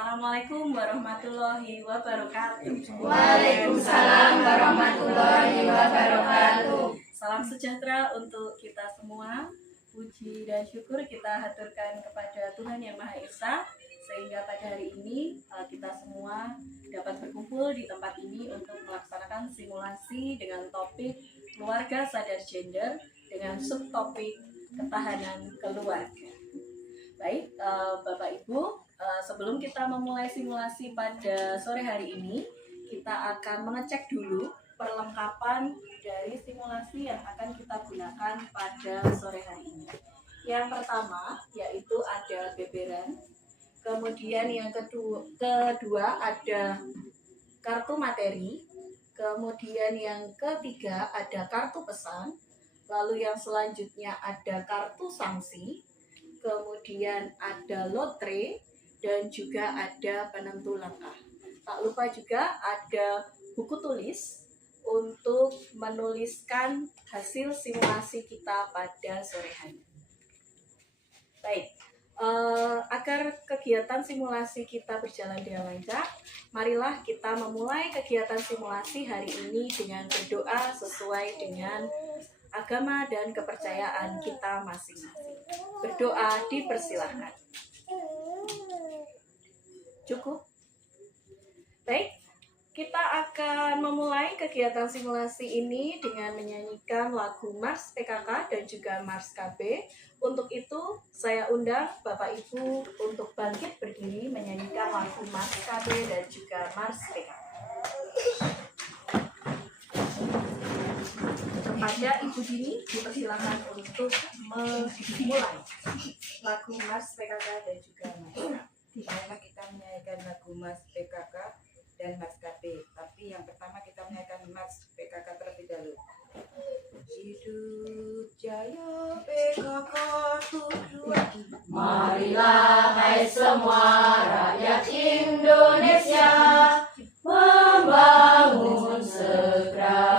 Assalamualaikum warahmatullahi wabarakatuh. Waalaikumsalam warahmatullahi wabarakatuh. Salam sejahtera untuk kita semua. Puji dan syukur kita haturkan kepada Tuhan Yang Maha Esa, sehingga pada hari ini kita semua dapat berkumpul di tempat ini untuk melaksanakan simulasi dengan topik keluarga sadar gender dengan subtopik ketahanan keluarga. Baik, Bapak Ibu, sebelum kita memulai simulasi pada sore hari ini, kita akan mengecek dulu perlengkapan dari simulasi yang akan kita gunakan pada sore hari ini. Yang pertama yaitu ada beberan, kemudian yang kedua ada kartu materi, kemudian yang ketiga ada kartu pesan, lalu yang selanjutnya ada kartu sanksi, kemudian ada lotre, dan juga ada penentu langkah. Tak lupa juga ada buku tulis untuk menuliskan hasil simulasi kita pada sore hari. Baik, agar kegiatan simulasi kita berjalan dengan lancar, marilah kita memulai kegiatan simulasi hari ini dengan berdoa sesuai dengan agama dan kepercayaan kita masing-masing. Berdoa dipersilahkan. Cukup? Baik, kita akan memulai kegiatan simulasi ini dengan menyanyikan lagu Mars PKK dan juga Mars KB. Untuk itu, saya undang Bapak Ibu untuk bangkit berdiri menyanyikan lagu Mars KB dan juga Mars PKK. Kepada Ibu Dini, dipersilakan untuk memulai lagu Mars PKK dan juga Mars KB. Pertama kita menyanyikan lagu Mas PKK dan Mas KB. Tapi yang pertama kita menyanyikan Mas PKK terlebih dahulu. Hidup jaya PKK tujuan. Marilah hai semua rakyat Indonesia membangun segera,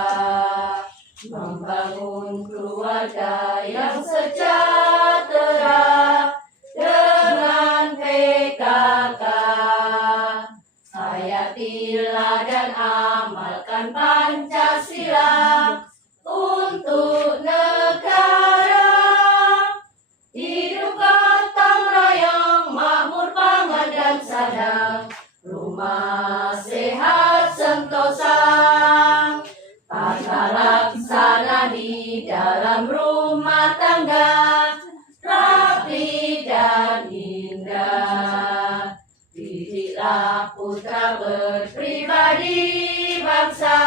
membangun keluarga yang sejahtera dengan PKK. Hayatilah dan amalkan Pancasila untuk negara. Hidup gotong royong, makmur pangan dan sadang, rumah sehat sentosa. Tata laksana di dalam rumah tangga rapi dan indah. Didiklah putra berpribadi bangsa,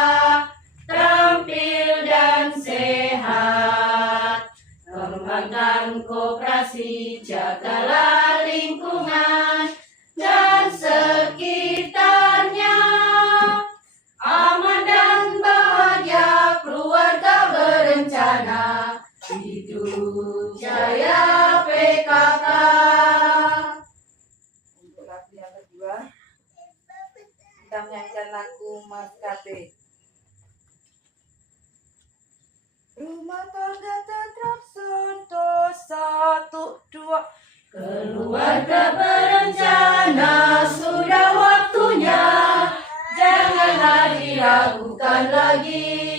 terampil dan sehat. Kembangkan koperasi, jagalah lingkungan dan sekitarnya. Aman dan bahagia keluarga berencana. Hidup jaya PKK. Untuk lagu yang kedua kita menyanyikan lagu Mas KB. Rumah tangga tetap sentosa, 1, 2. Keluarga berencana, sudah waktunya, janganlah diragukan lagi.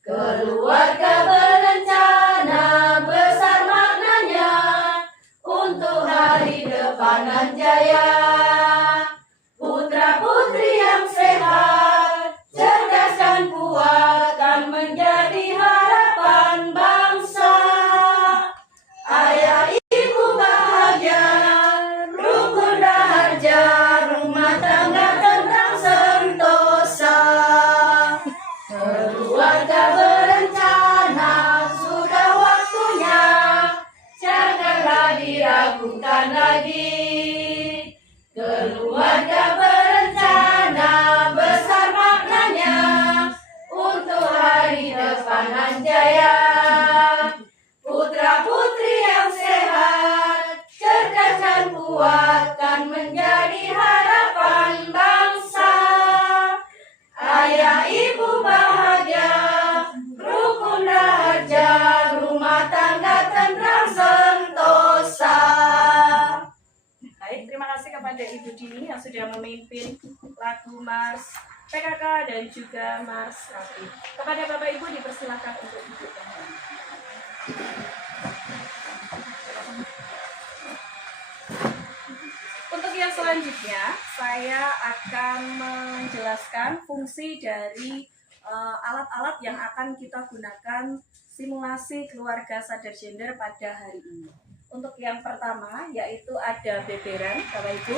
Keluarga berencana, besar maknanya, untuk hari depan nan jaya. Putra-putri yang sehat, cerdas dan kuat, akan menjadi harapan bangsa. Ayah ibu bahagia, rukun raharja, rumah tangga tentram sentosa. Keluarga berencana, sudah waktunya, janganlah diragukan lagi. Keluarga berencana, besar maknanya, untuk hari depan nan jaya. Putra-putri yang sehat, cerdas dan kuat, kan menjadi harapan bangsa. Ayah ibu bahagia, rukun raharja, rumah tangga tentram sentosa. Baik, terima kasih kepada Ibu Dini yang sudah memimpin lagu Mars PKK dan juga Mars Rapi. Kepada Bapak Ibu dipersilakan untuk duduk kembali. Untuk yang selanjutnya, saya akan menjelaskan fungsi dari alat-alat yang akan kita gunakan simulasi keluarga sadar gender pada hari ini. Untuk yang pertama yaitu ada beberan, Bapak Ibu.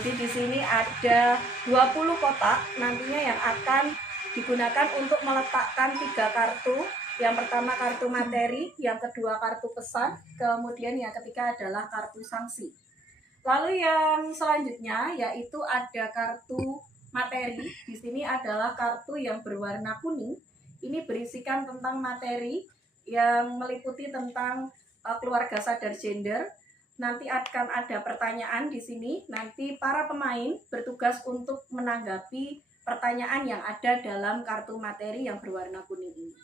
Jadi di sini ada 20 kotak nantinya yang akan digunakan untuk meletakkan 3 kartu. Yang pertama kartu materi, yang kedua kartu pesan, kemudian yang ketiga adalah kartu sanksi. Lalu yang selanjutnya yaitu ada kartu materi. Di sini adalah kartu yang berwarna kuning. Ini berisikan tentang materi yang meliputi tentang keluarga sadar gender. Nanti akan ada pertanyaan di sini. Nanti para pemain bertugas untuk menanggapi pertanyaan yang ada dalam kartu materi yang berwarna kuning ini.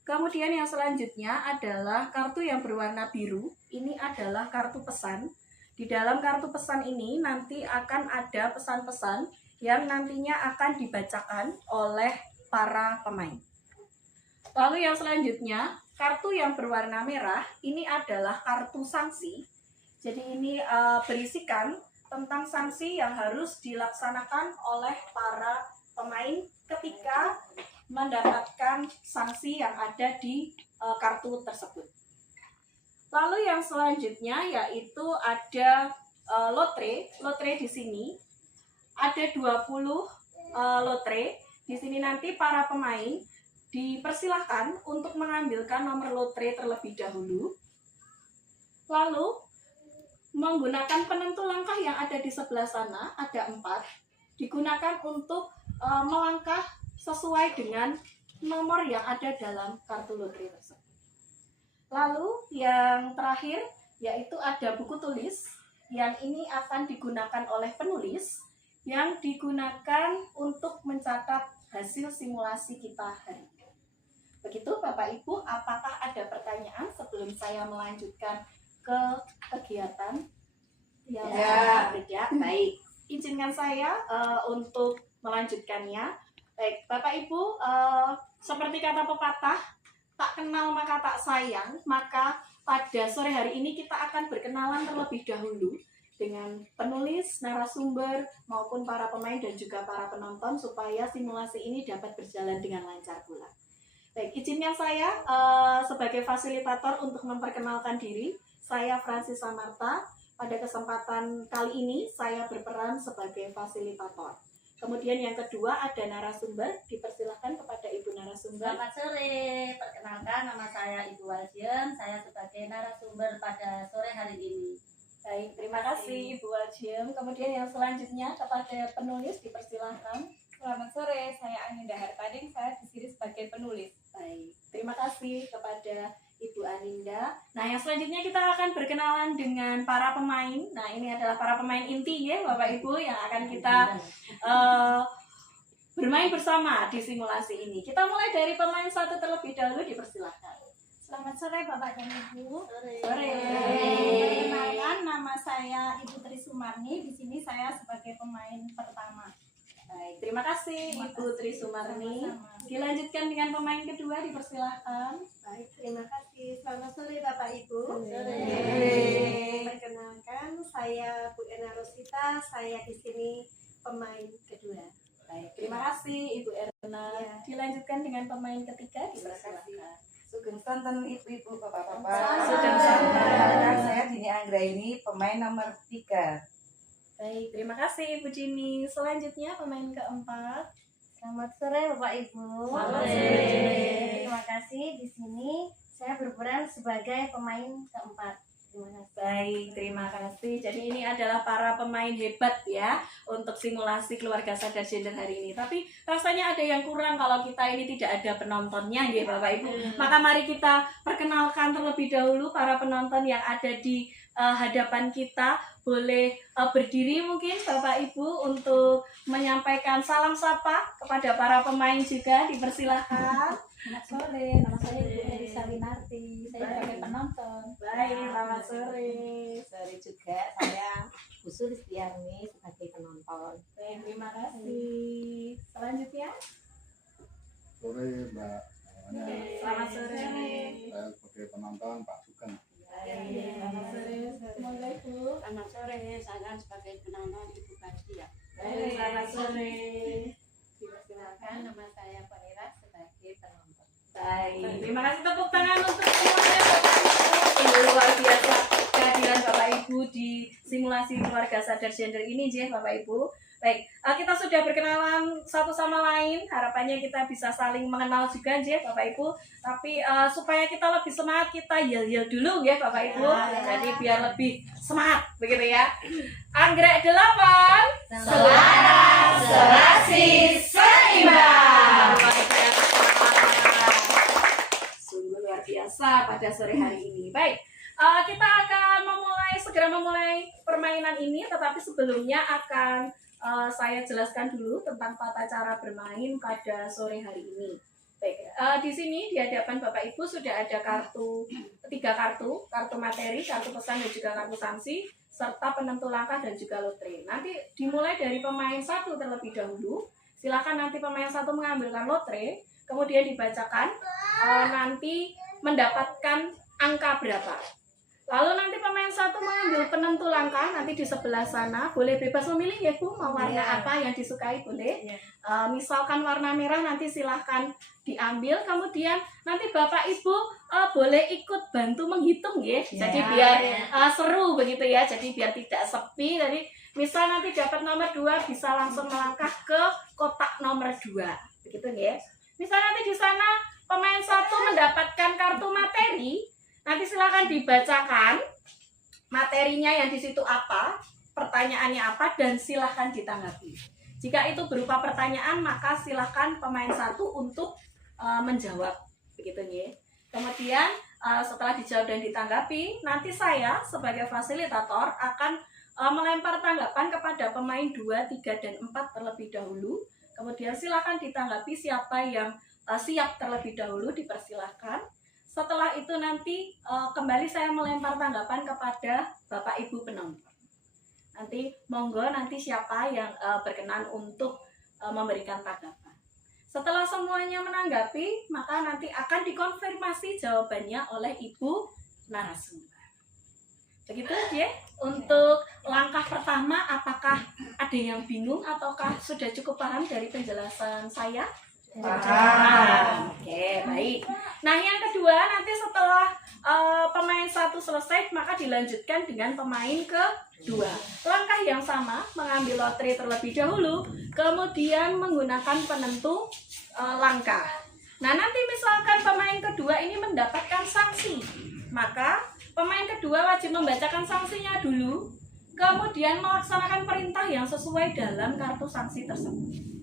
Kemudian yang selanjutnya adalah kartu yang berwarna biru. Ini adalah kartu pesan. Di dalam kartu pesan ini nanti akan ada pesan-pesan yang nantinya akan dibacakan oleh para pemain. Lalu yang selanjutnya, kartu yang berwarna merah ini adalah kartu sanksi. Jadi ini berisikan tentang sanksi yang harus dilaksanakan oleh para pemain ketika mendapatkan sanksi yang ada di kartu tersebut. Lalu yang selanjutnya yaitu ada lotre. Lotre di sini ada 20 lotre. Di sini nanti para pemain dipersilahkan untuk mengambilkan nomor lotre terlebih dahulu. Lalu menggunakan penentu langkah yang ada di sebelah sana, ada 4. Digunakan untuk melangkah sesuai dengan nomor yang ada dalam kartu lotre tersebut. Lalu yang terakhir yaitu ada buku tulis yang ini akan digunakan oleh penulis yang digunakan untuk mencatat hasil simulasi kita hari ini. Begitu Bapak Ibu, apakah ada pertanyaan sebelum saya melanjutkan ke kegiatan? Ya. Baik, izinkan saya untuk melanjutkannya. Baik, Bapak Ibu, seperti kata pepatah, tak kenal maka tak sayang, maka pada sore hari ini kita akan berkenalan terlebih dahulu dengan penulis, narasumber, maupun para pemain dan juga para penonton supaya simulasi ini dapat berjalan dengan lancar pula. Baik, izinkan saya sebagai fasilitator untuk memperkenalkan diri. Saya Fransisa Marta. Pada kesempatan kali ini saya berperan sebagai fasilitator. Kemudian yang kedua ada narasumber. Dipersilahkan kepada Ibu narasumber. Selamat sore, perkenalkan nama saya Ibu Walsiem. Saya sebagai narasumber pada sore hari ini. Baik, terima kasih Ibu Walsiem. Kemudian yang selanjutnya kepada penulis dipersilahkan. Selamat sore, saya Aninda Harpading, saya di sini sebagai penulis. Baik, terima kasih kepada Ibu Aninda. Nah, yang selanjutnya kita akan berkenalan dengan para pemain. Nah, ini adalah para pemain inti ya, Bapak Ibu, yang akan kita bermain bersama di simulasi ini. Kita mulai dari pemain 1 terlebih dahulu, dipersilahkan. Selamat sore Bapak dan Ibu. Sore. Perkenalkan, nama saya Ibu Tri Sumarni. Di sini saya sebagai pemain pertama. Baik, terima kasih Ibu Tri Sumarni. Sama-sama. Dilanjutkan dengan pemain kedua, dipersilahkan. Baik, terima kasih. Selamat sore Bapak Ibu. Perkenalkan, saya Bu Ena Rosita. Saya di sini pemain kedua. Baik, terima kasih Ibu Erna. Ya. Dilanjutkan dengan pemain ketiga, dipersilahkan. Sugeng santen ibu-ibu, bapak-bapak. Sugeng santen. Saya Dini Anggraini, pemain nomor 3. Baik, terima kasih Ibu Jini. Selanjutnya pemain keempat. Selamat sore Bapak Ibu. Selamat sore. Terima kasih, di sini saya berperan sebagai pemain keempat. Terima kasih. Baik, terima kasih. Jadi ini adalah para pemain hebat ya untuk simulasi keluarga sadar gender hari ini. Tapi rasanya ada yang kurang kalau kita ini tidak ada penontonnya ya Bapak Ibu. Maka mari kita perkenalkan terlebih dahulu para penonton yang ada di hadapan kita. Boleh berdiri mungkin Bapak Ibu untuk menyampaikan salam sapa kepada para pemain juga, dipersilahkan. Selamat sore, nama saya Ibu Elisa Winarti. Saya sebagai penonton. Baik, selamat sore. Sore juga, saya Bu Sulistiani sebagai penonton. Baik, terima kasih. Selanjutnya, Sore Mbak. selamat sore. Saya sebagai penonton Pak Sugeng. Baik, selamat sore. Semoga Ibu. Selamat sore, saya sebagai penonton Ibu Kasia. Baik, selamat sore. Silakan, nama saya Panira sebagai penonton. Baik, terima kasih, tepuk tangan untuk semuanya Bapak Ibu. Ini luar biasa kehadiran Bapak Ibu di simulasi keluarga sadar gender ini, Bapak Ibu. Baik, kita sudah berkenalan satu sama lain. Harapannya kita bisa saling mengenal juga, Bapak Ibu. Tapi supaya kita lebih semangat, kita yel-yel dulu, ya Bapak Ibu. Jadi biar lebih semangat, begitu ya. Anggrek 8, selaras, serasi, seimbang. Sungguh luar biasa pada sore hari ini. Baik, kita akan segera memulai permainan ini, tetapi sebelumnya akan saya jelaskan dulu tentang tata cara bermain pada sore hari ini. Baik, di sini di hadapan Bapak Ibu sudah ada tiga kartu materi, kartu pesan dan juga kartu sanksi, serta penentu langkah dan juga lotre. Nanti dimulai dari pemain 1 terlebih dahulu. Silakan nanti pemain 1 mengambilkan lotre, kemudian dibacakan nanti mendapatkan angka berapa. Lalu nanti pemain 1 mengambil penentu langkah, nanti di sebelah sana boleh bebas memilih ya Bu, mau warna apa yang disukai boleh. Misalkan warna merah nanti silahkan diambil, kemudian nanti Bapak Ibu boleh ikut bantu menghitung ya. Jadi biar seru begitu ya, jadi biar tidak sepi. Jadi misal nanti dapat nomor 2 bisa langsung melangkah ke kotak nomor 2, begitu ya. Misal nanti di sana pemain 1 mendapatkan kartu materi, nanti silakan dibacakan materinya yang di situ apa, pertanyaannya apa, dan silakan ditanggapi. Jika itu berupa pertanyaan, maka silakan pemain 1 untuk menjawab, begitu ya. Kemudian setelah dijawab dan ditanggapi, nanti saya sebagai fasilitator akan melempar tanggapan kepada pemain 2, 3, dan 4 terlebih dahulu. Kemudian silakan ditanggapi siapa yang siap terlebih dahulu, dipersilahkan. Setelah itu nanti kembali saya melempar tanggapan kepada Bapak Ibu penonton. Nanti monggo nanti siapa yang berkenan untuk memberikan tanggapan. Setelah semuanya menanggapi, maka nanti akan dikonfirmasi jawabannya oleh Ibu narasumber. Begitu ya. Untuk langkah pertama, apakah ada yang bingung ataukah sudah cukup paham dari penjelasan saya? Oke, baik. Nah, yang kedua nanti setelah pemain 1 selesai, maka dilanjutkan dengan pemain kedua. Langkah yang sama, mengambil lotre terlebih dahulu, kemudian menggunakan penentu langkah. Nah, nanti misalkan pemain kedua ini mendapatkan sanksi, maka pemain kedua wajib membacakan sanksinya dulu, kemudian melaksanakan perintah yang sesuai dalam kartu sanksi tersebut.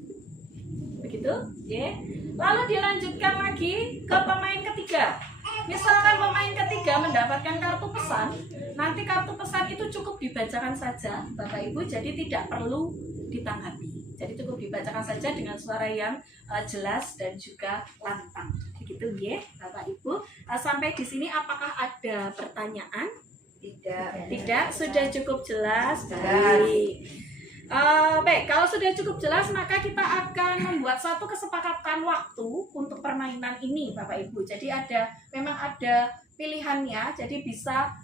Begitu, ya. Lalu dilanjutkan lagi ke pemain ketiga. Misalkan pemain ketiga mendapatkan kartu pesan, nanti kartu pesan itu cukup dibacakan saja, Bapak Ibu, jadi tidak perlu ditanggapi. Jadi cukup dibacakan saja dengan suara yang jelas dan juga lantang. Begitu, ya, Bapak Ibu. Sampai di sini apakah ada pertanyaan? Tidak, sudah cukup jelas. Baik. Baik, kalau sudah cukup jelas maka kita akan membuat satu kesepakatan waktu untuk permainan ini, Bapak Ibu. Jadi memang ada pilihannya. Jadi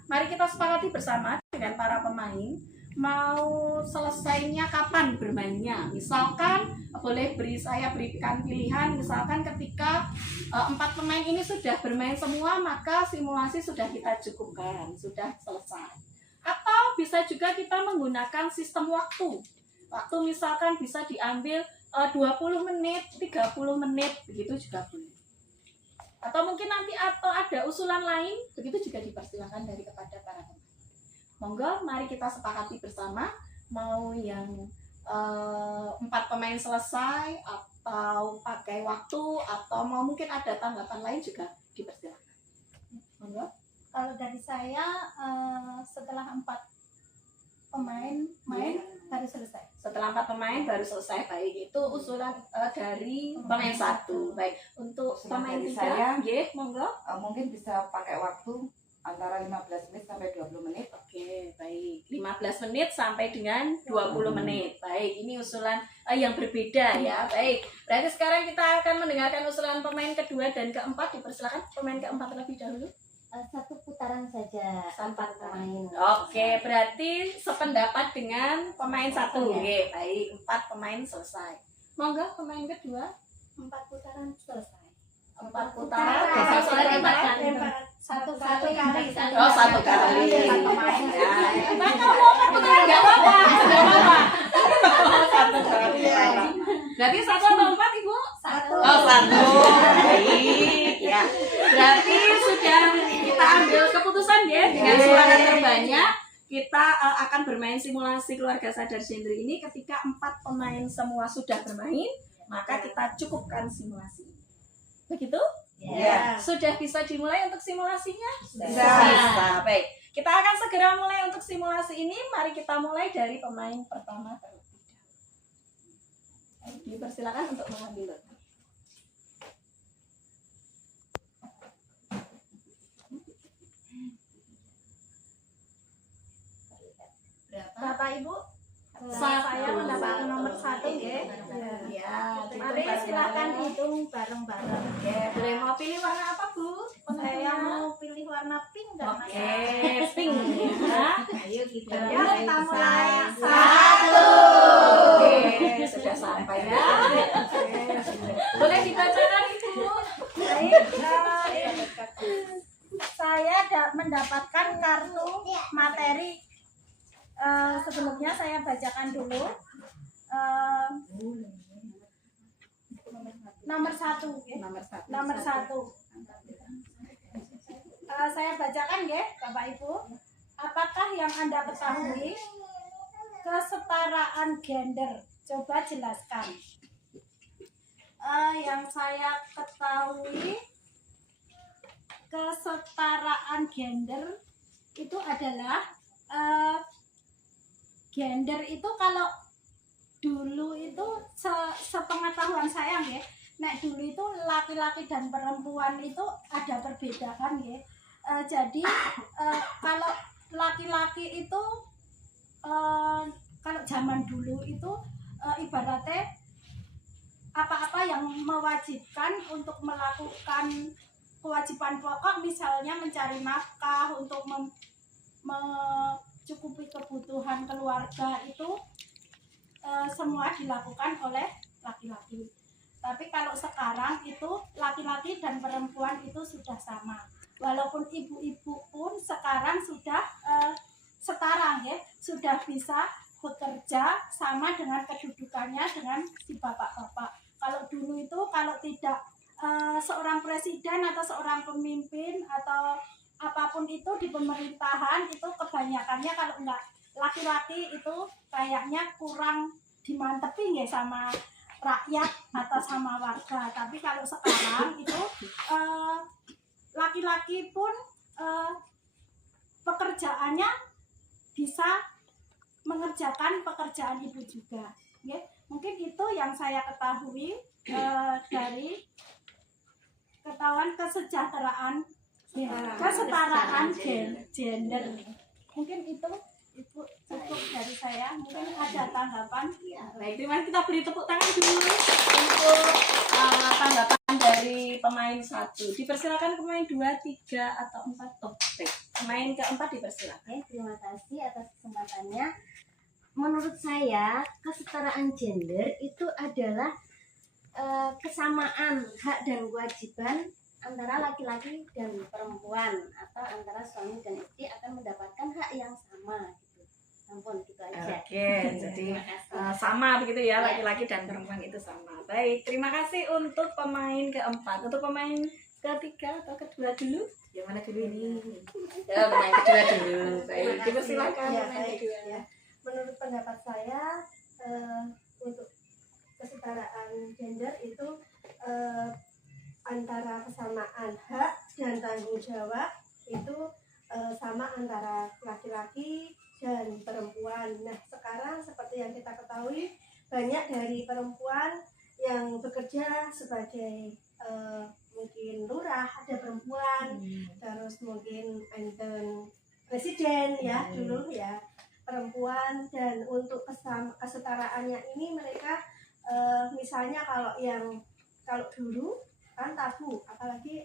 mari kita sepakati bersama dengan para pemain mau selesainya kapan bermainnya. Misalkan saya berikan pilihan, misalkan ketika 4 pemain ini sudah bermain semua, maka simulasi sudah kita cukupkan, sudah selesai. Atau bisa juga kita menggunakan sistem waktu. Waktu misalkan bisa diambil 20 menit, 30 menit, begitu juga boleh. Atau mungkin nanti ada usulan lain, begitu juga dipersilakan kepada para pemain. Monggo, mari kita sepakati bersama, mau yang 4 pemain selesai, atau pakai waktu, atau mau mungkin ada tanggapan lain juga dipersilakan. Monggo. Kalau dari saya setelah 4 pemain main baru selesai. Setelah 4 pemain baru selesai. Baik, itu usulan dari pemain 1. Baik, untuk Usulan pemain dari 3, saya. nggih, monggo. Mungkin bisa pakai waktu antara 15 menit sampai 20 menit. Oke, baik. 15 menit sampai dengan 20 menit. Baik, ini usulan yang berbeda ya. Baik, berarti sekarang kita akan mendengarkan usulan pemain kedua dan keempat. Dipersilakan pemain keempat terlebih dahulu. 1 putaran saja, 4 pemain. Oke, berarti sependapat dengan pemain 1. Oke, baik. 4 pemain selesai. Monggo pemain kedua. 4 putaran selesai. 4 putaran. Satu kali. Oh, 1 kali. Satu pemain. Nah, kalau 4 putaran nggak apa-apa. Nggak apa-apa. 1 kali. Berarti 1 atau 4, Ibu? 1. Oh, 1. Baik, ya. Berarti sudah kita ambil keputusan ya dengan suara terbanyak. Kita akan bermain simulasi keluarga sadar gender ini ketika 4 pemain semua sudah bermain, maka kita cukupkan simulasi. Begitu? Ya. Sudah bisa dimulai untuk simulasinya? Bisa. Baik. Kita akan segera mulai untuk simulasi ini. Mari kita mulai dari pemain pertama terlebih dahulu. Dipersilakan untuk mengambil. Bapak Ibu, Satu. saya mendapatkan nomor 1 ya. Ya, Mari silakan hitung bareng-bareng. Boleh mau pilih warna apa, Bu? Saya mau pilih warna pink dan Oke, pink ya. Ayo kita Ya, kita mulai. 1. Oke, sudah sampai ya. Boleh dibacakan, Ibu? Baik, saya mendapatkan kartu materi. Sebelumnya saya bacakan dulu. Nomor 1 ya. Nomor 1. Saya bacakan ya, Bapak Ibu. Apakah yang Anda ketahui kesetaraan gender? Coba jelaskan. Yang saya ketahui kesetaraan gender itu adalah gender itu kalau dulu itu sepengetahuan saya ya, dulu itu laki-laki dan perempuan itu ada perbedaan ya. Jadi kalau laki-laki itu kalau zaman dulu itu ibaratnya apa-apa yang mewajibkan untuk melakukan kewajiban pokok, misalnya mencari nafkah untuk mencukupi kebutuhan keluarga itu semua dilakukan oleh laki-laki. Tapi kalau sekarang itu laki-laki dan perempuan itu sudah sama. Walaupun ibu-ibu pun sekarang sudah setara ya, sudah bisa bekerja sama dengan kedudukannya dengan si bapak-bapak. Kalau dulu itu kalau tidak seorang presiden atau seorang pemimpin atau apapun itu di pemerintahan itu kebanyakannya kalau enggak laki-laki itu kayaknya kurang dimantepin ya sama rakyat atau sama warga. Tapi kalau sekarang itu laki-laki pun pekerjaannya bisa mengerjakan pekerjaan ibu juga ya. Mungkin itu yang saya ketahui dari ketahuan kesejahteraan kesetaraan gender. Mungkin itu Ibu cukup dari saya. Mungkin ada tanggapan? Ya, baik, terima kasih. Kita beri tepuk tangan dulu untuk tanggapan dari pemain 1. Dipersilakan pemain 2, 3 atau 4. Oke. Pemain keempat dipersilakan. Terima kasih atas kesempatannya. Menurut saya kesetaraan gender itu adalah kesamaan hak dan kewajiban antara laki-laki dan perempuan atau antara suami dan istri akan mendapatkan hak yang sama gitu. Ampun, gitu aja. Oke, jadi sama begitu ya, laki-laki dan perempuan itu sama. Baik, terima kasih untuk pemain keempat. Untuk pemain ketiga atau kedua dulu? Yang mana dulu ini? Ya, pemain kedua dulu. Baik, dipersilakan Ya, pemain baik, kedua. ya. Menurut pendapat saya untuk kesetaraan gender itu antara kesamaan hak dan tanggung jawab itu sekarang seperti yang kita ketahui banyak dari perempuan yang bekerja sebagai mungkin lurah, ada perempuan, terus mungkin enten presiden ya dulu ya perempuan, dan untuk kesetaraannya ini mereka misalnya kalau dulu kan tabu, apalagi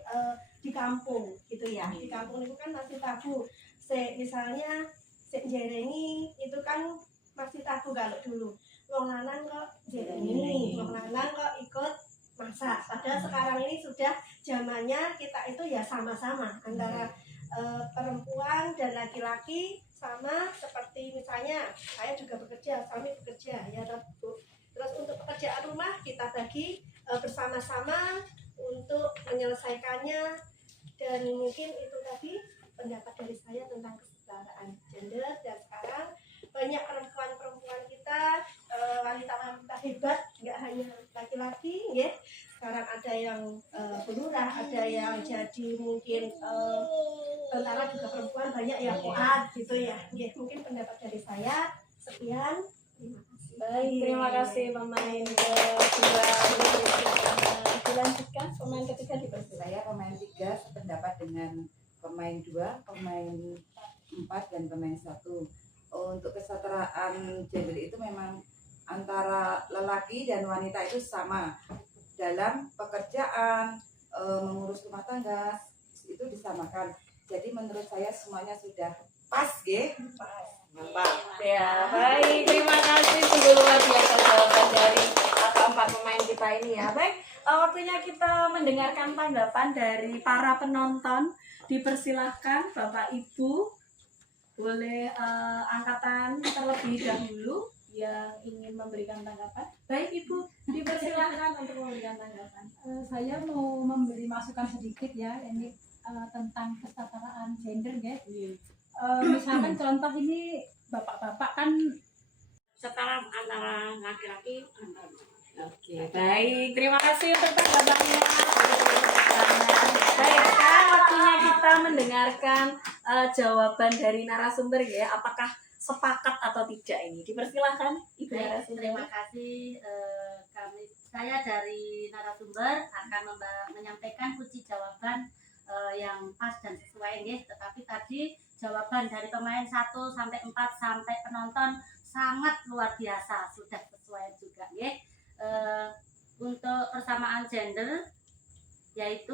di kampung gitu ya, di kampung itu kan masih tabu. Misalnya jerengi itu kan masih tabu kalau dulu. Wong lanang kok jerengi, wong lanang kok ikut masak. Padahal sekarang ini sudah zamannya kita itu ya sama-sama antara perempuan dan laki-laki sama, seperti misalnya saya juga bekerja, suami bekerja ya Bu. Terus untuk pekerjaan rumah kita bagi bersama-sama untuk menyelesaikannya, dan mungkin itu tadi pendapat dari saya tentang kesetaraan gender. Dan sekarang banyak perempuan-perempuan kita, wanita-wanita hebat, nggak hanya laki-laki ya. Sekarang ada yang pelurah, ada yang jadi mungkin tentara juga perempuan, banyak yang koat gitu ya. Mungkin pendapat dari saya sekian. Terima kasih. Baik, terima kasih pemain kedua. Dilanjutkan pemain ketiga dipersilakan. Saya pemain 3 sependapat dengan pemain 2, pemain 4 dan pemain 1. Untuk kesetaraan gender itu memang antara lelaki dan wanita itu sama dalam pekerjaan, mengurus rumah tangga itu disamakan. Jadi menurut saya semuanya sudah pas, Mantap. Ya, baik. Terima kasih sungguh luar biasa jawaban dari keempat pemain kita ini ya. Baik, waktunya kita mendengarkan tanggapan dari para penonton. Dipersilahkan Bapak Ibu, boleh angkatan terlebih dahulu yang ingin memberikan tanggapan. Baik Ibu, dipersilahkan untuk memberikan tanggapan. Saya mau memberi masukan sedikit ya, ini tentang kesetaraan gender ya. Misalkan contoh ini bapak-bapak kan Setara antara laki-laki dan perempuan. Oke, baik. Terima kasih untuk tanggapannya. Baik, sekarang waktunya kita mendengarkan jawaban dari narasumber ya. Apakah sepakat atau tidak ini? Dipersilahkan Ibu Baik, narasumber. terima kasih. Saya dari narasumber akan menyampaikan kunci jawaban yang pas dan sesuai ya. Tetapi tadi jawaban dari pemain 1 sampai 4 sampai penonton sangat luar biasa, sudah sesuai juga ya. Untuk persamaan gender yaitu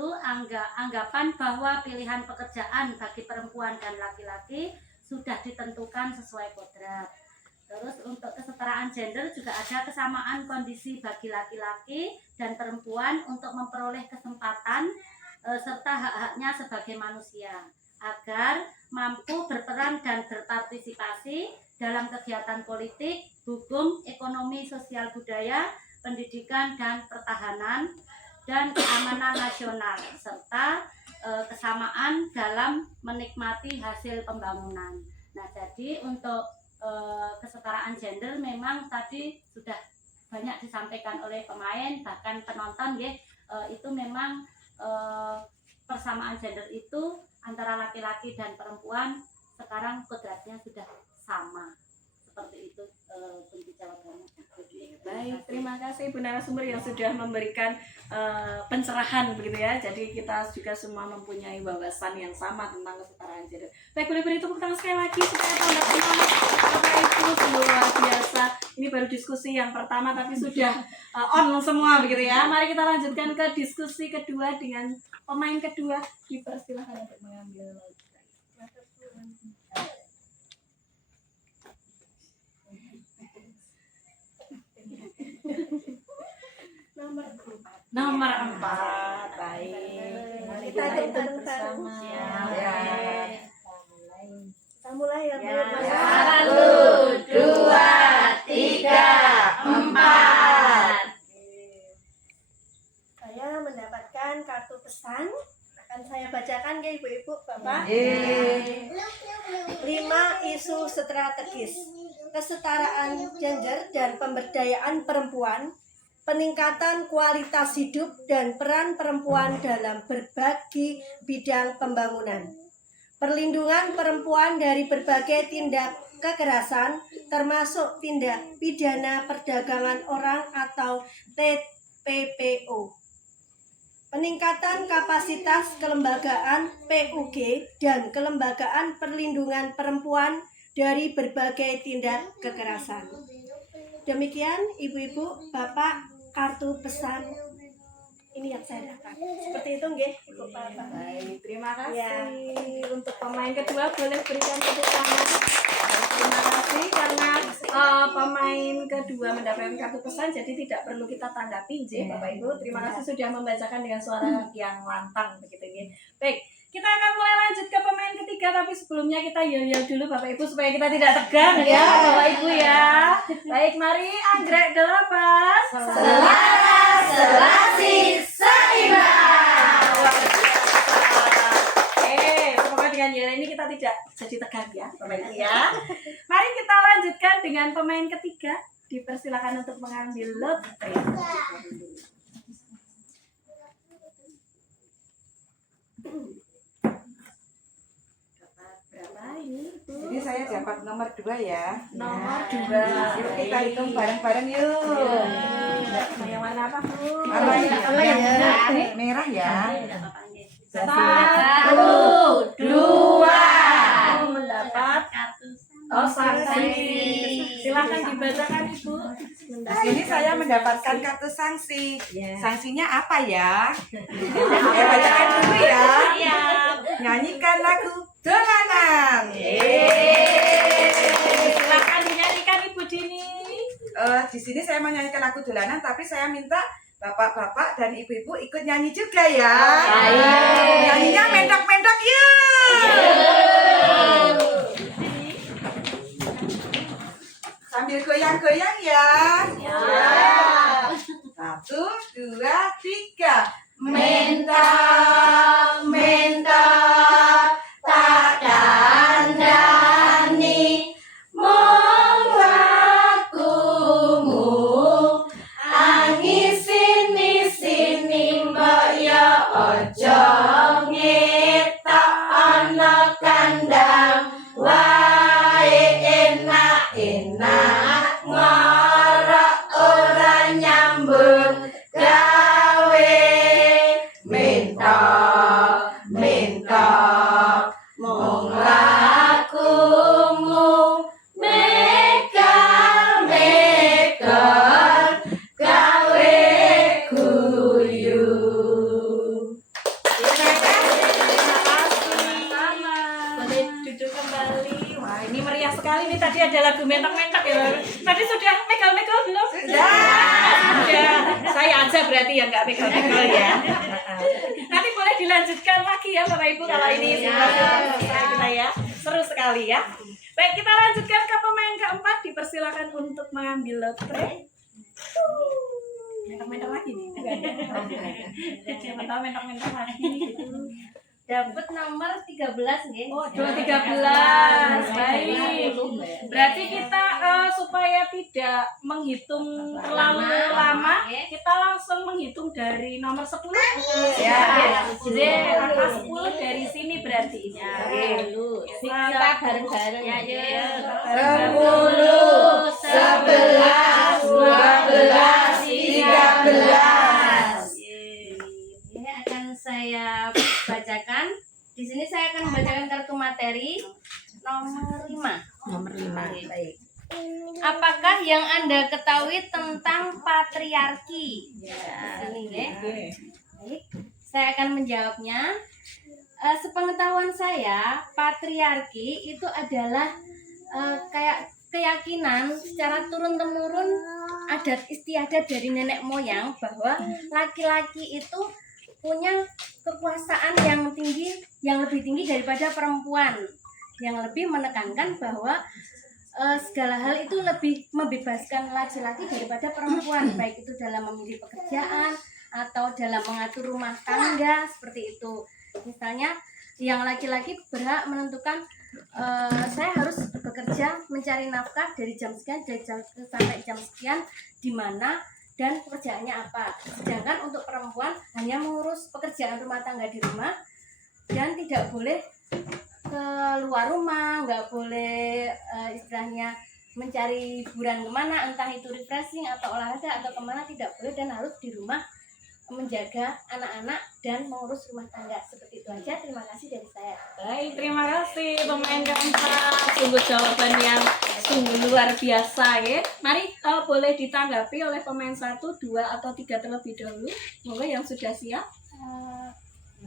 anggapan bahwa pilihan pekerjaan bagi perempuan dan laki-laki sudah ditentukan sesuai kodrat. Terus untuk kesetaraan gender juga ada kesamaan kondisi bagi laki-laki dan perempuan untuk memperoleh kesempatan serta hak-haknya sebagai manusia agar mampu berperan dan berpartisipasi dalam kegiatan politik, hukum, ekonomi, sosial budaya, pendidikan dan pertahanan dan keamanan nasional serta kesamaan dalam menikmati hasil pembangunan. Nah, jadi untuk kesetaraan gender memang tadi sudah banyak disampaikan oleh pemain bahkan penonton ya, itu memang persamaan gender itu antara laki-laki dan perempuan sekarang kodratnya sudah sama, seperti itu kunci jawabannya. Baik, terima kasih Ibu narasumber yang sudah memberikan pencerahan begitu ya. Jadi kita juga semua mempunyai wawasan yang sama tentang kesetaraan gender. Baik, boleh beri tepuk tangan sekali lagi supaya tanda semangat Bapak Ibu sungguh luar biasa. Ini baru diskusi yang pertama tapi sudah on semua begitu ya. Mari kita lanjutkan ke diskusi kedua dengan pemain kedua. Dipersilahkan untuk mengambil nomor 4. Baik. Kita hitung bersama. Ya. Kita mulai ya Bu. 1, 2, 3, 4. Saya mendapatkan kartu pesan, akan saya bacakan ya Ibu-ibu, Bapak. 5 isu strategis: kesetaraan gender dan pemberdayaan perempuan, peningkatan kualitas hidup dan peran perempuan dalam berbagai bidang pembangunan, perlindungan perempuan dari berbagai tindak kekerasan termasuk tindak pidana perdagangan orang atau TPPO. Peningkatan kapasitas kelembagaan PUG dan kelembagaan perlindungan perempuan dari berbagai tindak kekerasan. Demikian Ibu-ibu, Bapak, kartu pesan ini yang saya dapat. Seperti itu nggih, Ibu Bapak. Baik, terima kasih. Ya. Untuk pemain kedua boleh berikan tepuk tangan. Terima kasih karena pemain kedua mendapatkan kartu pesan, jadi tidak perlu kita tanggapi, Bapak Ibu. Terima kasih sudah membacakan dengan suara yang lantang begitu nggih. Baik, kita akan mulai lanjut ke pemain ketiga, tapi sebelumnya kita yel-yel dulu Bapak Ibu supaya kita tidak tegang ya Bapak Ibu ya. Baik, mari anggrek 8. Selaras serasi seimbang. Semoga dengan yel ini kita tidak jadi tegang ya Bapak Ibu ya. Mari kita lanjutkan dengan pemain ketiga. Dipersilakan untuk mengambil lotre. Jadi saya dapat nomor 2 ya. Nomor 2. Yuk kita hitung bareng-bareng yuk. Yang warna apa, Bu? Warna yang merah ya. 1, 2. Mendapat sanksi. Silahkan dibacakan Ibu. Di sini saya mendapatkan kartu sanksi. Sanksinya apa ya? Saya bacakan dulu ya. Nyanyikan lagu Dolanan. Silahkan dinyanyikan Ibu Dini. Di sini saya menyanyikan lagu Dolanan, tapi saya minta bapak-bapak dan ibu-ibu ikut nyanyi juga ya. Nyanyinya mentok-mentok yuk. Sambil goyang-goyang ya. 1, 2, 3. Mentok, mentok, tak dandani mong lakumu. Angin sini mbak ya ojo ngetok ana kandang. Wae enak-enak ngorok ora nyambut gawe. Mentok, mentok, mong lakumu. Megal-megal gawe guyu. Boleh duduk kembali. Wah, ini meriah sekali nih. Tadi ada lagu mentok-mentok ya. Tadi sudah megal-megal belum? Sudah. Saya aja berarti yang nggak megal-megal ya. Nanti boleh dilanjutkan lagi ya Bapak Ibu kalau ini kita ya. Seru sekali ya. Baik, kita lanjutkan ke pemain keempat. Dipersilakan untuk mengambil lotre. Mentok-mentok lagi nih. Siapa tahu mentok-mentok lagi gitu. Dapat nomor 13 nggih. Oh, 13. Baik. Berarti kita supaya tidak menghitung terlalu lama, kita langsung menghitung dari nomor 10. Ya. Jadi angka 10 dari sini berarti. Ya. Kita bareng-bareng ya. 10, 11, 12, 13. Ini akan saya bacakan. Di sini saya akan membacakan kartu materi nomor 5. Nomor 5. Baik. Apakah yang Anda ketahui tentang patriarki? Ini ya. Baik. Saya akan menjawabnya. Sepengetahuan saya, patriarki itu adalah kayak keyakinan secara turun-temurun adat istiadat dari nenek moyang bahwa laki-laki itu punya kekuasaan yang tinggi, yang lebih tinggi daripada perempuan, yang lebih menekankan bahwa segala hal itu lebih membebaskan laki-laki daripada perempuan, baik itu dalam memilih pekerjaan atau dalam mengatur rumah tangga seperti itu. Misalnya yang laki-laki berhak menentukan saya harus bekerja mencari nafkah dari jam sekian sampai jam sekian di mana dan pekerjaannya apa. Sedangkan untuk perempuan hanya mengurus pekerjaan rumah tangga di rumah dan tidak boleh keluar rumah, nggak boleh istilahnya mencari hiburan kemana, entah itu refreshing atau olahraga atau kemana, tidak boleh, dan harus di rumah menjaga anak-anak dan mengurus rumah tangga. Seperti itu aja. Terima kasih dari saya. Baik, terima kasih pemain keempat. Sungguh jawaban yang sungguh luar biasa ya. Mari boleh ditanggapi oleh pemain 1, 2, atau 3 terlebih dahulu. Monggo yang sudah siap.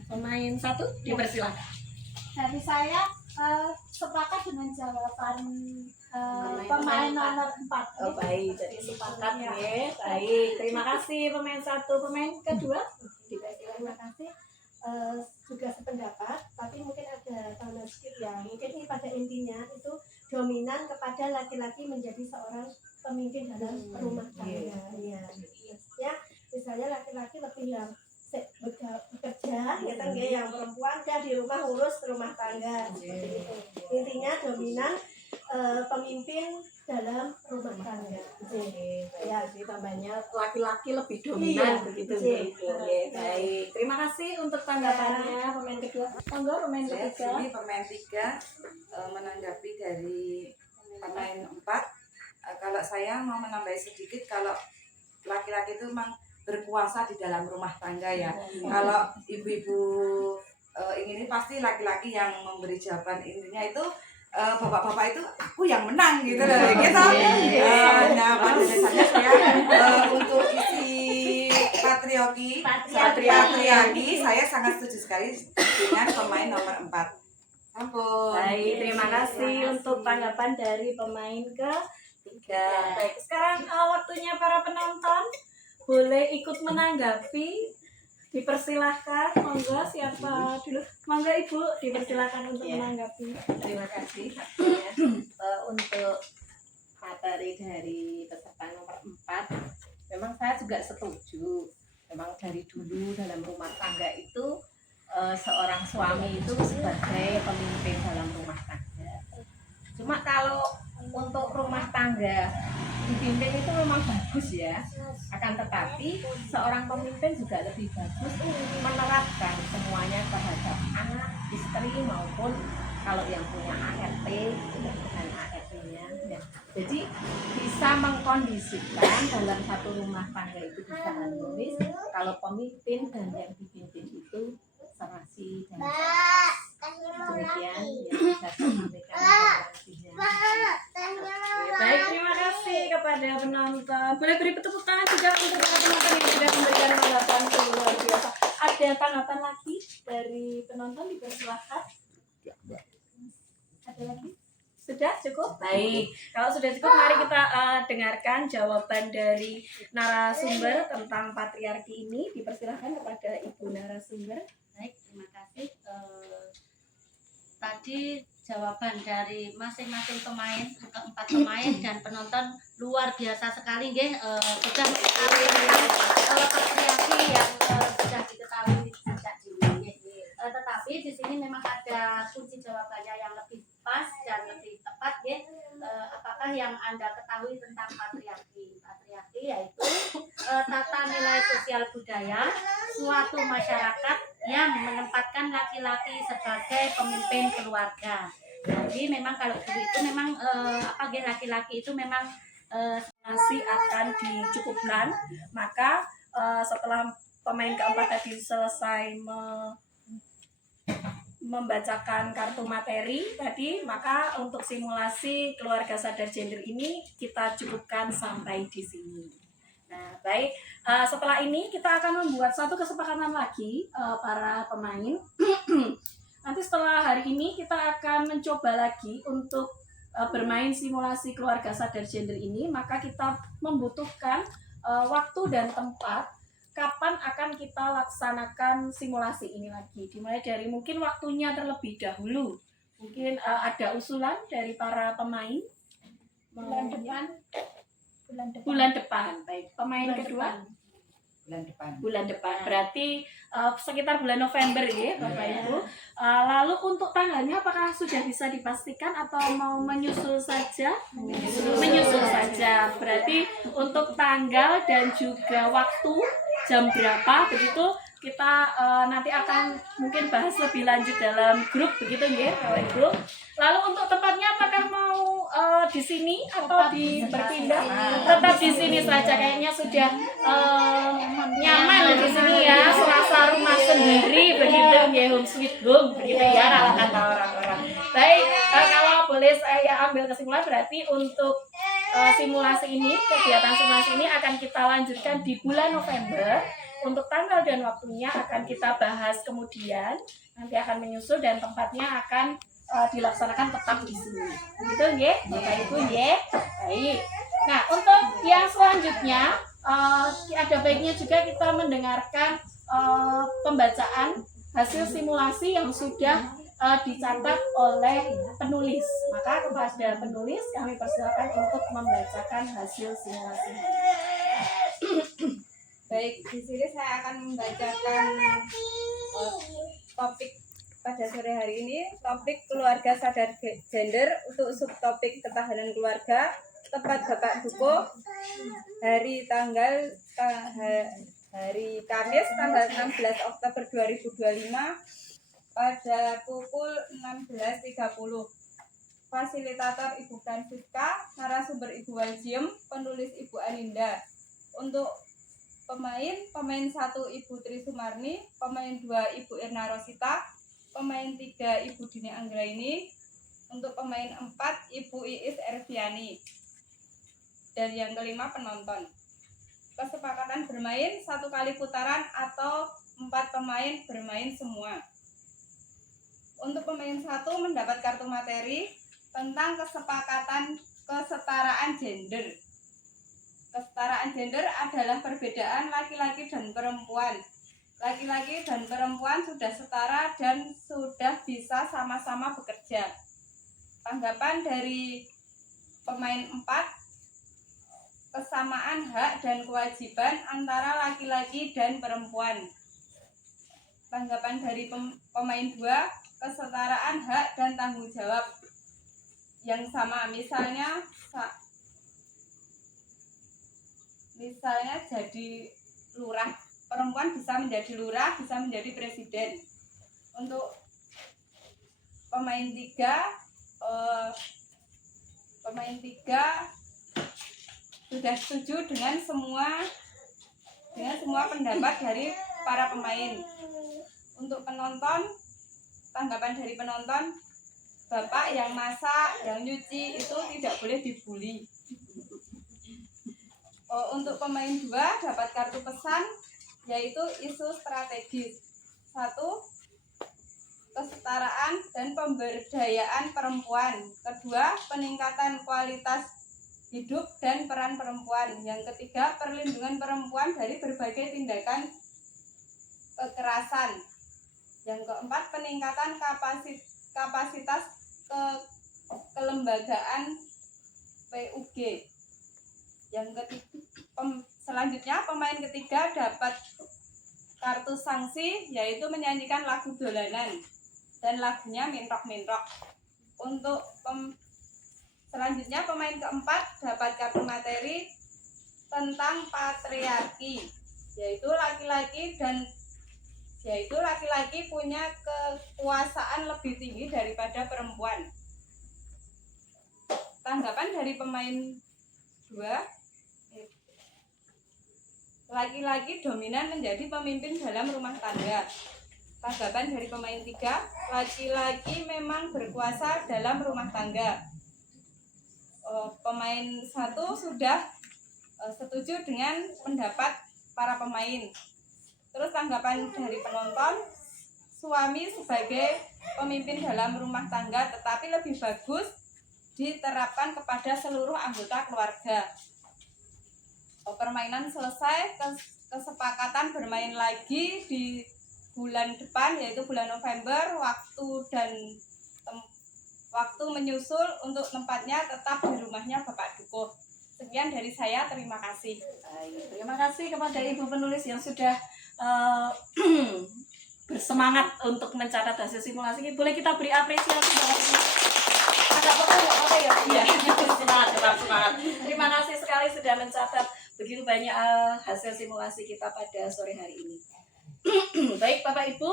Pemain 1 dipersilakan. Dari saya sepakat dengan jawaban pemain nomor 4. Oh baik, jadi sepakat ya. Baik, terima kasih pemain 1. Pemain kedua dipersilakan. Terima kasih. Juga sependapat, tapi mungkin ada tambahan sedikit ya. Mungkin ini pada intinya itu dominan kepada laki-laki menjadi seorang pemimpin dalam rumah tangga. Ya, ya, misalnya laki-laki lebih yang bekerja, ya kan, yang perempuan dia di rumah ngurus rumah tangga. Seperti itu. Intinya dominan pemimpin dalam rumah tangga. Ya, jadi tambahnya laki-laki lebih dominan begitu begitu. Baik, terima kasih untuk tanggapannya pemain kedua. Monggo pemain Saya ketiga. sini pemain 3 menanggapi dari pemain 4. Kalau saya mau menambahi sedikit, kalau laki-laki itu memang berkuasa di dalam rumah tangga ya. Kalau ibu-ibu ini pasti laki-laki yang memberi jawaban, intinya itu bapak-bapak itu aku yang menang gitu loh gitu. Nah pada dasarnya saya untuk isi patriarki saya sangat setuju sekali dengan pemain nomor 4. Ampun. Baik, terima kasih untuk tanggapan dari pemain ketiga. Baik, sekarang waktunya para penonton boleh ikut menanggapi. Dipersilahkan, monggo siapa dulu? Monggo Ibu, dipersilahkan untuk menanggapi. Terima kasih. Untuk materi dari peserta nomor 4, memang saya juga setuju. Memang dari dulu dalam rumah tangga itu seorang suami itu sebagai pemimpin dalam rumah tangga. Cuma kalau untuk rumah tangga dipimpin itu memang bagus ya, akan tetapi seorang pemimpin juga lebih bagus menerapkan semuanya terhadap anak, istri, maupun kalau yang punya ART dengan ART-nya ya. Jadi bisa mengkondisikan dalam satu rumah tangga itu bisa harmonis kalau pemimpin dan yang dipimpin itu serasi dan selaras. Demikian yang bisa saya sampaikan informasinya. Baik, terima kasih kepada penonton. Boleh beri tepuk tangan juga untuk para penonton yang sudah memberikan tanggapan luar biasa. Ada tanggapan lagi dari penonton, dipersilahkan. Ada lagi? Sudah cukup? Baik, kalau sudah cukup mari kita dengarkan jawaban dari narasumber tentang patriarki ini. Dipersilahkan kepada Ibu narasumber. Baik, terima kasih. Tadi jawaban dari masing-masing pemain, keempat pemain dan penonton luar biasa sekali, nggih. Sudah mengetahui tentang patriarki yang sudah diketahui sejak dulu, nggih. Tetapi di sini memang ada kunci jawabannya yang lebih pas dan lebih tepat, nggih. Apakah yang Anda ketahui tentang patriarki? Patriarki yaitu tata nilai sosial budaya suatu masyarakat yang menempatkan laki-laki sebagai pemimpin keluarga. Jadi memang kalau dulu itu memang laki-laki itu memang masih akan dicukupkan. Maka setelah pemain keempat tadi selesai membacakan kartu materi tadi, maka untuk simulasi keluarga sadar gender ini kita cukupkan sampai di sini. Nah, baik, setelah ini kita akan membuat satu kesepakatan lagi para pemain. Nanti setelah hari ini kita akan mencoba lagi untuk bermain simulasi keluarga sadar gender ini, maka kita membutuhkan waktu dan tempat kapan akan kita laksanakan simulasi ini lagi. Dimulai dari mungkin waktunya terlebih dahulu. Mungkin ada usulan dari para pemain. Bulan depan. Baik, pemain kedua. Bulan depan. Berarti sekitar bulan November ya, Bapak Ibu. Lalu untuk tanggalnya apakah sudah bisa dipastikan atau mau menyusul saja? Menyusul saja. Berarti untuk tanggal dan juga waktu jam berapa begitu kita nanti akan mungkin bahas lebih lanjut dalam grup begitu nggih Bapak Ibu. Lalu untuk tempatnya apakah mau di sini atau berpindah? Tetap di sini saja, kayaknya sudah nyaman di sini ya, serasa rumah sendiri begitu nggih, home sweet home begitu ya kalau kata orang-orang. Baik, kalau boleh saya ambil kesimpulan berarti untuk simulasi ini, kegiatan simulasi ini akan kita lanjutkan di bulan November. Untuk tanggal dan waktunya akan kita bahas kemudian, nanti akan menyusul dan tempatnya akan dilaksanakan tetap di sini. Begitu nggih, Bapak Ibu nggih? Baik. Nah, untuk yang selanjutnya ada baiknya juga kita mendengarkan pembacaan hasil simulasi yang sudah dicatat oleh penulis. Maka kepada penulis kami persilakan untuk membacakan hasil simulasi. Baik, di sini saya akan membacakan topik pada sore hari ini, topik keluarga sadar gender untuk subtopik ketahanan keluarga, tepat Bapak Duko, hari Kamis tanggal 16 Oktober 2025 pada pukul 16.30. Fasilitator Ibu Francisca, narasumber Ibu Waljiem, penulis Ibu Aninda. Untuk pemain 1 Ibu Tri Sumarni, pemain 2 Ibu Irna Rosita, pemain 3 Ibu Dini Anggraini, untuk pemain 4 Ibu Iis Erviani, dan yang kelima penonton. Kesepakatan bermain 1 kali putaran atau 4 pemain bermain semua. Untuk pemain 1 mendapat kartu materi tentang kesetaraan gender. Kesetaraan gender adalah perbedaan laki-laki dan perempuan. Laki-laki dan perempuan sudah setara dan sudah bisa sama-sama bekerja. Tanggapan dari pemain 4, kesamaan hak dan kewajiban antara laki-laki dan perempuan. Tanggapan dari pemain 2, kesetaraan hak dan tanggung jawab yang sama. Misalnya jadi lurah, perempuan bisa menjadi lurah, bisa menjadi presiden. Untuk pemain 3 sudah setuju dengan semua pendapat dari para pemain. Untuk penonton, tanggapan dari penonton, bapak yang masak, yang nyuci itu tidak boleh dibully. Untuk pemain 2 dapat kartu pesan, yaitu isu strategis. 1, kesetaraan dan pemberdayaan perempuan. 2, peningkatan kualitas hidup dan peran perempuan. Yang ketiga, perlindungan perempuan dari berbagai tindakan kekerasan. Yang keempat, peningkatan kapasitas kelembagaan PUG. Yang selanjutnya pemain ketiga dapat kartu sanksi, yaitu menyanyikan lagu dolanan dan lagunya mintok-mintok. Untuk selanjutnya pemain keempat dapat kartu materi tentang patriarki, yaitu laki-laki punya kekuasaan lebih tinggi daripada perempuan. Tanggapan dari pemain 2, laki-laki dominan menjadi pemimpin dalam rumah tangga. Tanggapan dari pemain 3, laki-laki memang berkuasa dalam rumah tangga. Pemain 1 sudah setuju dengan pendapat para pemain. Terus tanggapan dari penonton, suami sebagai pemimpin dalam rumah tangga, tetapi lebih bagus diterapkan kepada seluruh anggota keluarga. Permainan selesai, kesepakatan bermain lagi di bulan depan, yaitu bulan November. Waktu menyusul, untuk tempatnya tetap di rumahnya Bapak Duko. Sekian dari saya, terima kasih. Terima kasih kepada Ibu penulis yang sudah bersemangat untuk mencatat hasil simulasi. Boleh kita beri apresiasi Bapak ya? Iya. Semangat. Terima kasih sekali sudah mencatat begitu banyak hasil simulasi kita pada sore hari ini. Baik Bapak Ibu,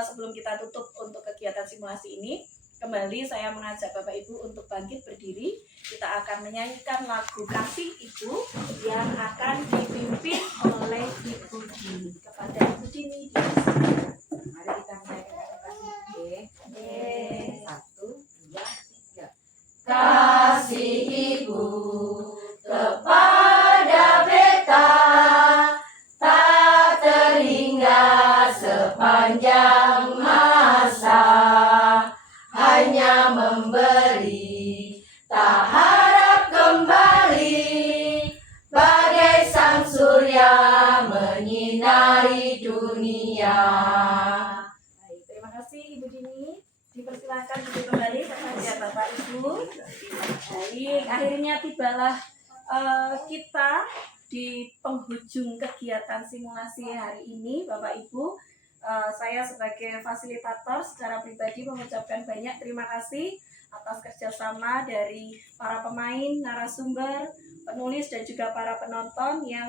sebelum kita tutup untuk kegiatan simulasi ini, kembali saya mengajak Bapak Ibu untuk bangkit berdiri. Kita akan menyanyikan lagu Kasih Ibu yang akan dipimpin oleh Ibu Dini. Kepada Ibu Dini, Mari kita menyanyikan kasih. Satu, dua, tiga. Kasih Ibu kepada beta tak terhingga sepanjang masa, hanya memberi tak harap kembali, bagai sang surya menyinari dunia. baik, terima kasih Ibu Dini. Dipersilakan duduk kembali kepada Bapak Ibu. Baik, akhirnya tibalah kita di penghujung kegiatan simulasi hari ini, Bapak Ibu. Saya sebagai fasilitator secara pribadi mengucapkan banyak terima kasih atas kerjasama dari para pemain, narasumber, penulis, dan juga para penonton yang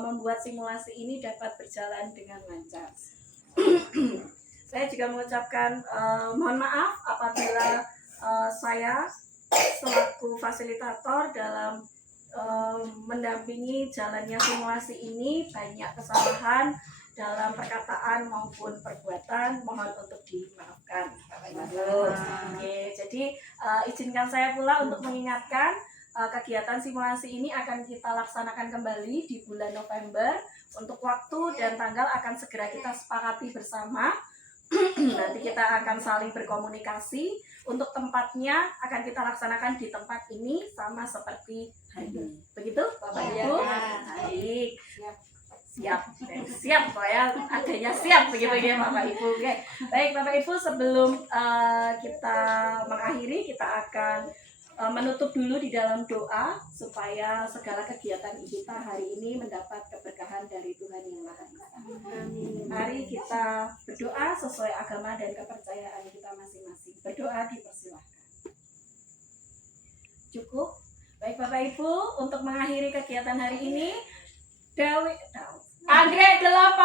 membuat simulasi ini dapat berjalan dengan lancar. Saya juga mengucapkan mohon maaf apabila saya selaku fasilitator dalam mendampingi jalannya simulasi ini banyak kesalahan dalam perkataan maupun perbuatan, mohon untuk dimaafkan. Oke, jadi izinkan saya pula untuk mengingatkan kegiatan simulasi ini akan kita laksanakan kembali di bulan November. Untuk waktu dan tanggal akan segera kita sepakati bersama. Nanti kita akan saling berkomunikasi. Untuk tempatnya akan kita laksanakan di tempat ini sama seperti hari ini. Begitu Bapak Ibu? Baik. Siap saya adanya siap begitu ya Bapak Ibu. Oke. Baik Bapak Ibu, sebelum kita mengakhiri, kita akan menutup dulu di dalam doa supaya segala kegiatan kita hari ini mendapat keberkahan dari Tuhan Yang Maha Esa. Mari kita berdoa sesuai agama dan kepercayaan kita masing-masing. Berdoa dipersilahkan. Cukup. Baik Bapak Ibu, untuk mengakhiri kegiatan hari ini, Anggrek 8